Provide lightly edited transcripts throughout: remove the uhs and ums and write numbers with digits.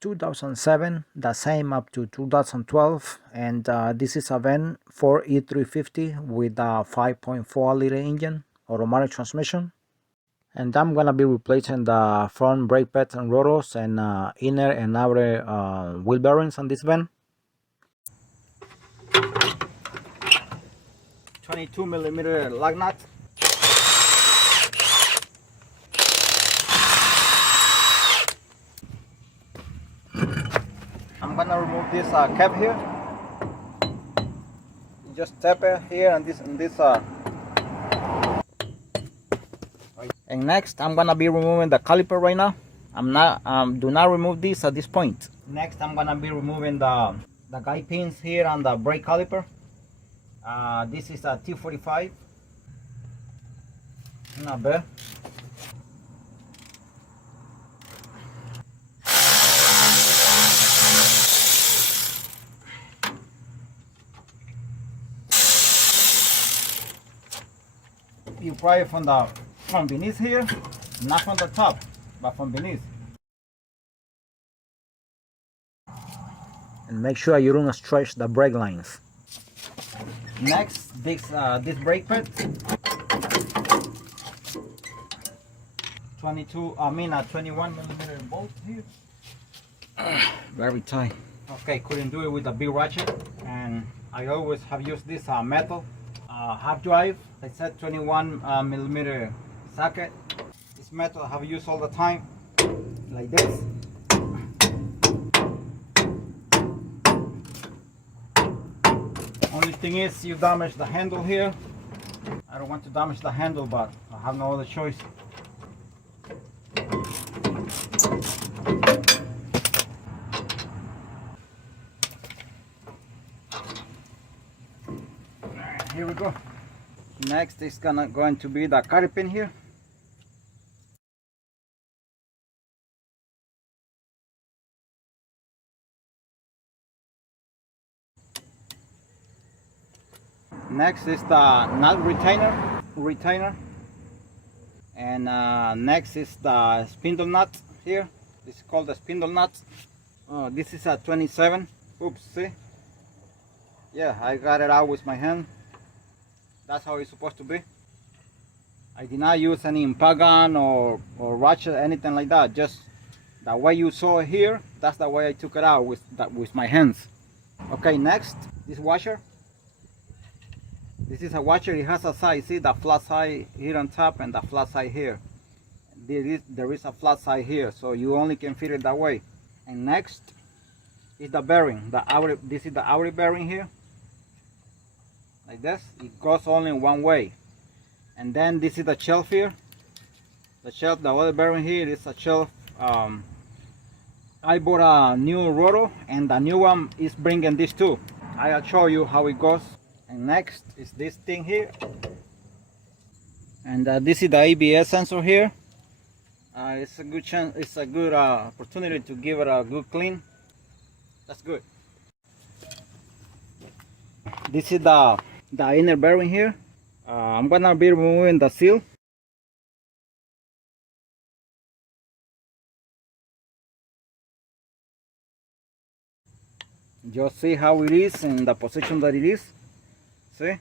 2007, the same up to 2012, and this is a van Ford E350 with a 5.4 liter engine, automatic transmission. And I'm gonna be replacing the front brake pads and rotors and inner and outer wheel bearings on this van. 22mm lug nut. I'm gonna remove this cap here. You just tap it here and this and next I'm gonna be removing the caliper right now. Do not remove this at this point. Next I'm gonna be removing the guide pins here on the brake caliper. This is a T45. Not bad. You pry it from beneath here, not from the top, but from beneath. And make sure you don't stretch the brake lines. Next, this brake pad. 21mm bolt here. Very tight. Okay, couldn't do it with a big ratchet, and I always have used this metal half drive. I said 21mm socket. This metal I have used all the time, like this. Only thing is, you damage the handle here. I don't want to damage the handle, but I have no other choice. Here we go. Next is going to be the cotter pin here. Next is the nut retainer, and next is the spindle nut here. This is called the spindle nut. This is a 27. Oops, see? Yeah, I got it out with my hand. That's how it's supposed to be. I did not use any impact gun or ratchet, anything like that. Just the way you saw it here, that's the way I took it out with my hands. Okay, next, this washer. This is a washer. It has a side. See the flat side here on top and the flat side here. There is a flat side here, so you only can fit it that way. And next is the bearing. This is the outer bearing here. Like this. It goes only one way. And then this is the shelf here. The other bearing here is a shelf. I bought a new rotor, and the new one is bringing this too. I'll show you how it goes. And next is this thing here, and this is the ABS sensor here. It's a good chance. It's a good opportunity to give it a good clean. That's good. This is the inner bearing here. I'm gonna be removing the seal. Just see how it is in the position that it is. See?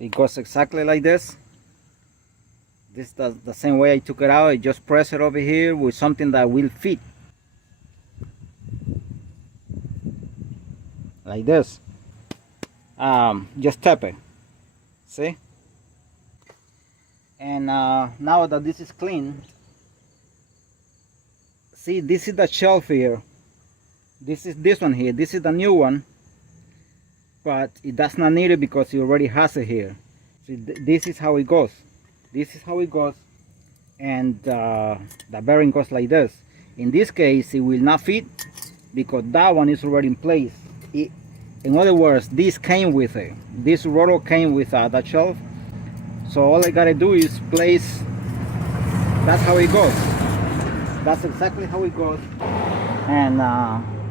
It goes exactly like this. This is the same way I took it out. I just press it over here with something that will fit. Like this. Just tap it. See? And now that this is clean, see, this is the shelf here. This is this one here. This is the new one, but it does not need it because it already has it here. See, this is how it goes. This is how it goes, and the bearing goes like this. In this case, it will not fit because that one is already in place. In other words, this came with it. This rotor came with that shelf. So all I gotta do is place. That's how it goes. That's exactly how it goes. And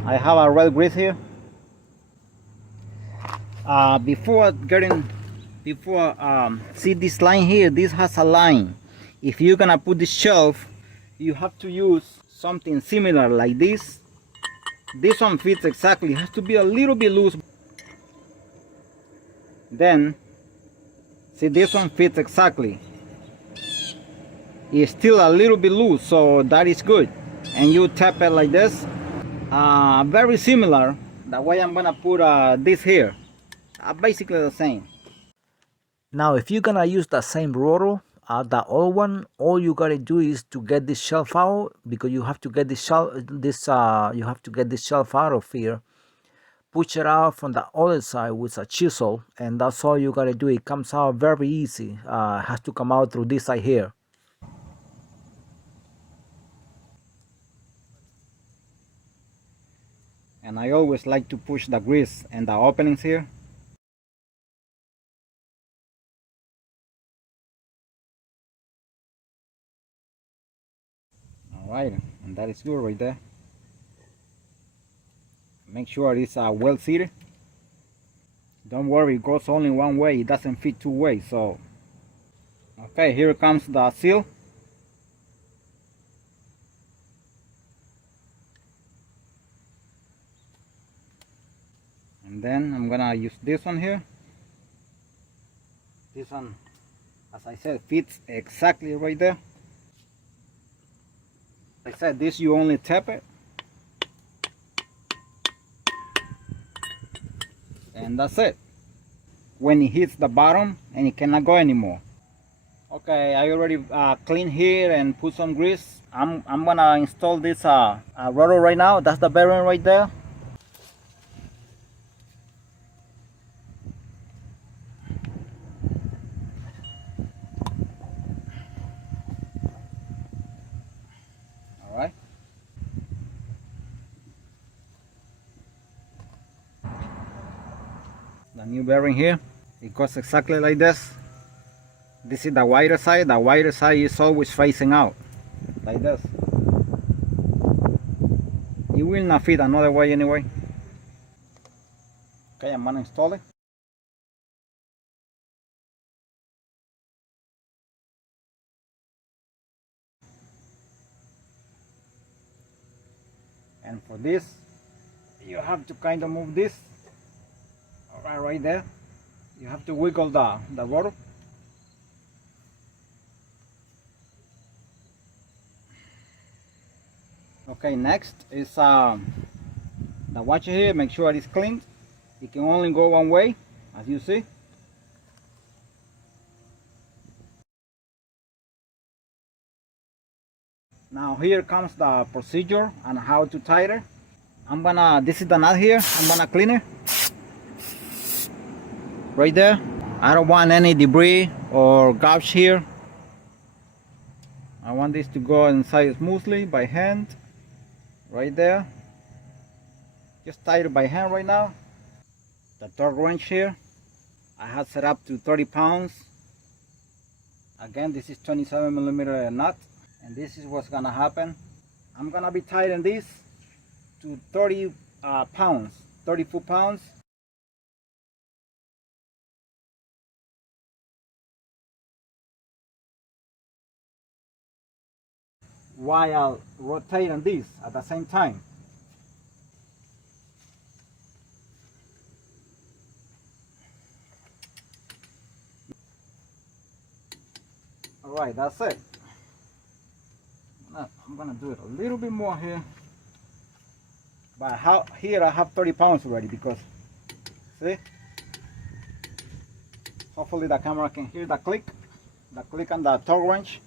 I have a red grid here. See this line here, this has a line. if you're gonna put the shelf, you have to use something similar like this. This one fits exactly, it has to be a little bit loose. Then see, this one fits exactly. It's still a little bit loose, so that is good. And you tap it like this. Very similar the way I'm gonna put this here. Basically the same. Now if you're gonna use the same rotor, the old one, all you gotta do is to get this shelf out, because you have to get this shelf out of here. Push it out from the other side with a chisel, and that's all you gotta do. It comes out very easy. It has to come out through this side here. And I always like to push the grease and the openings here. Alright, and that is good right there. Make sure it's well seated. Don't worry, it goes only one way, it doesn't fit two ways. So okay, here comes the seal. And then I'm gonna use this one here. This one, as I said, fits exactly right there. Like I said, this you only tap it, and that's it. When it hits the bottom and it cannot go anymore. Okay, I already cleaned here and put some grease. I'm gonna install this rotor right now. That's the bearing right there. Alright. The new bearing here, it goes exactly like this. This is the wider side. The wider side is always facing out like this. It will not fit another way anyway. Okay, I'm gonna install it. And for this, you have to kind of move this right there. You have to wiggle the rotor. Okay, next is the washer here. Make sure it's cleaned. It can only go one way, as you see. Now here comes the procedure on how to tighten. This is the nut here. I'm gonna clean it right there. I don't want any debris or gouge here. I want this to go inside smoothly by hand. Right there. Just tighten it by hand right now. The torque wrench here, I have set up to 30 pounds. Again, this is 27mm nut, and this is what's gonna happen. I'm gonna be tightening this to 30 pounds, 30 foot-pounds. While rotating this at the same time. Alright, that's it. Now, I'm gonna do it a little bit more here. But here I have 30 pounds already, because see? Hopefully the camera can hear the click on the torque wrench.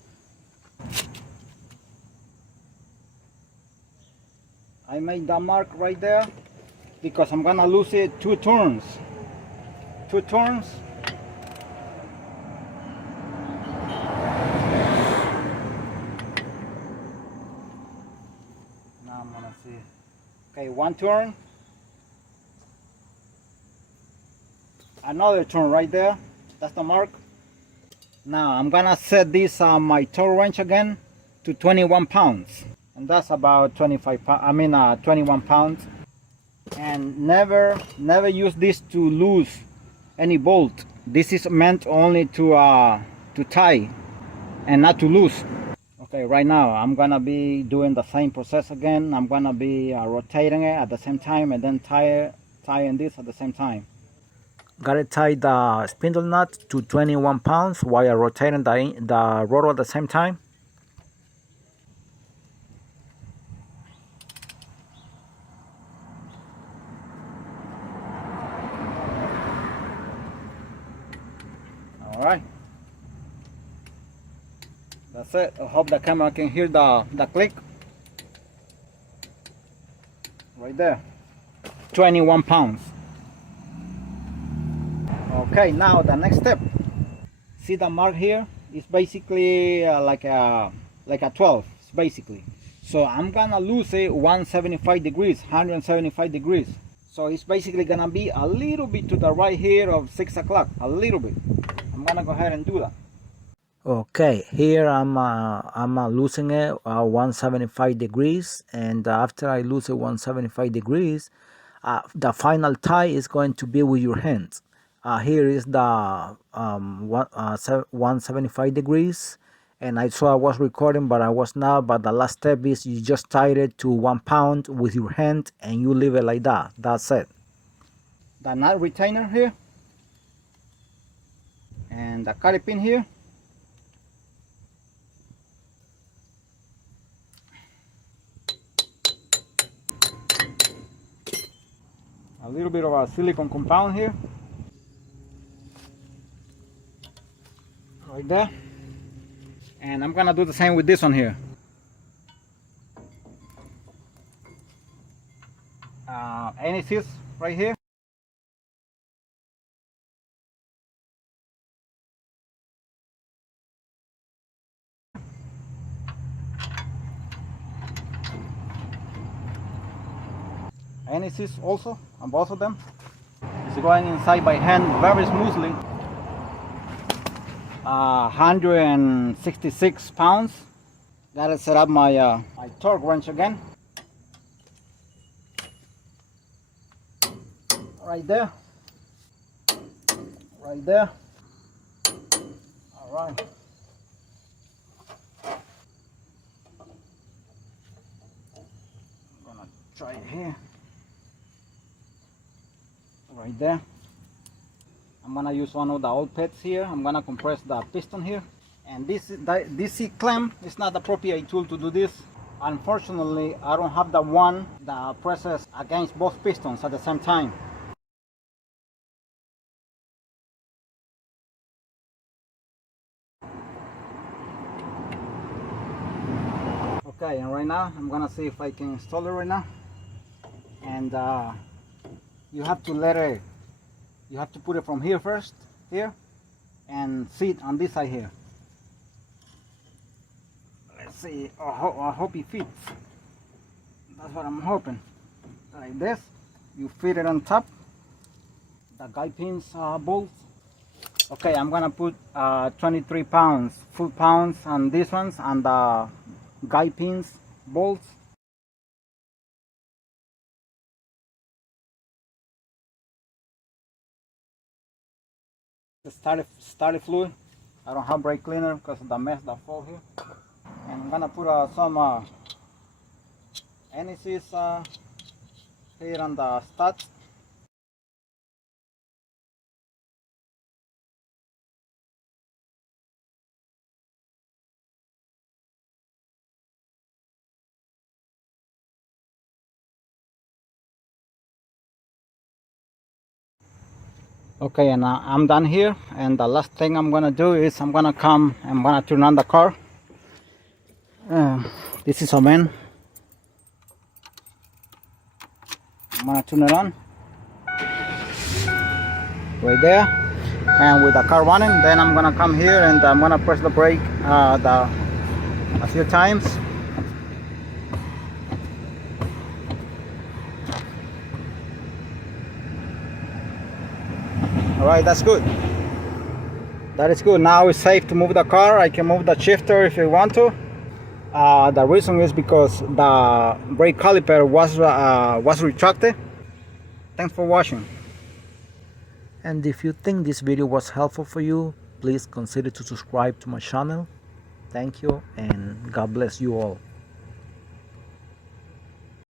I made that mark right there because I'm gonna lose it 2 turns. 2 turns. Now I'm gonna see. Okay, 1 turn. Another turn right there. That's the mark. Now I'm gonna set this my torque wrench again to 21 pounds. And that's about 21 pounds. And never use this to lose any bolt. This is meant only to tie. and not to lose. Okay, right now I'm gonna be doing the same process again. I'm gonna be rotating it at the same time and then tying this at the same time. Gotta tie the spindle nut to 21 pounds while rotating the rotor at the same time. All right. That's it. I hope the camera can hear the click. Right there. 21 pounds. Okay, now the next step. See the mark here? It's basically like a 12, basically. So I'm gonna lose it 175 degrees, 175 degrees. So it's basically gonna be a little bit to the right here of 6 o'clock, a little bit. I'm gonna go ahead and do that. Okay, here I'm losing it 175 degrees, and after I lose it 175 degrees, the final tie is going to be with your hands. Here is the 175 degrees, and I saw I was recording, but I was not. But the last step is you just tie it to 1 pound with your hand, and you leave it like that. That's it. The nut retainer here, and the carry pin here. A little bit of a silicone compound here. Right there. And I'm gonna do the same with this one here. Any seals right here. Any seals also on both of them. It's going inside by hand very smoothly. 166 pounds. Gotta set up my my torque wrench again. Right there. Right there. All right. I'm gonna try it here. Right there. I'm gonna use one of the old pets here. I'm gonna compress the piston here. And this clamp is not the appropriate tool to do this. Unfortunately, I don't have the one that presses against both pistons at the same time. Okay, and right now I'm gonna see if I can install it right now. And you have to you have to put it from here first, here, and sit on this side here. Let's see, I hope it fits. That's what I'm hoping. Like this, you fit it on top, the guide pins bolts. Okay, I'm gonna put 23 pounds, full pounds on these ones, and the guide pins bolts. The starter fluid. I don't have brake cleaner because of the mess that fall here. And I'm gonna put some NECs here on the studs. Okay, and I'm done here, and the last thing I'm gonna do is I'm gonna turn on the car. This is a man. I'm gonna turn it on right there, and with the car running, then I'm gonna come here and I'm gonna press the brake a few times. Alright, that's good. That is good. Now it's safe to move the car. I can move the shifter if I want to. The reason is because the brake caliper was retracted. Thanks for watching. And if you think this video was helpful for you, please consider to subscribe to my channel. Thank you, and God bless you all.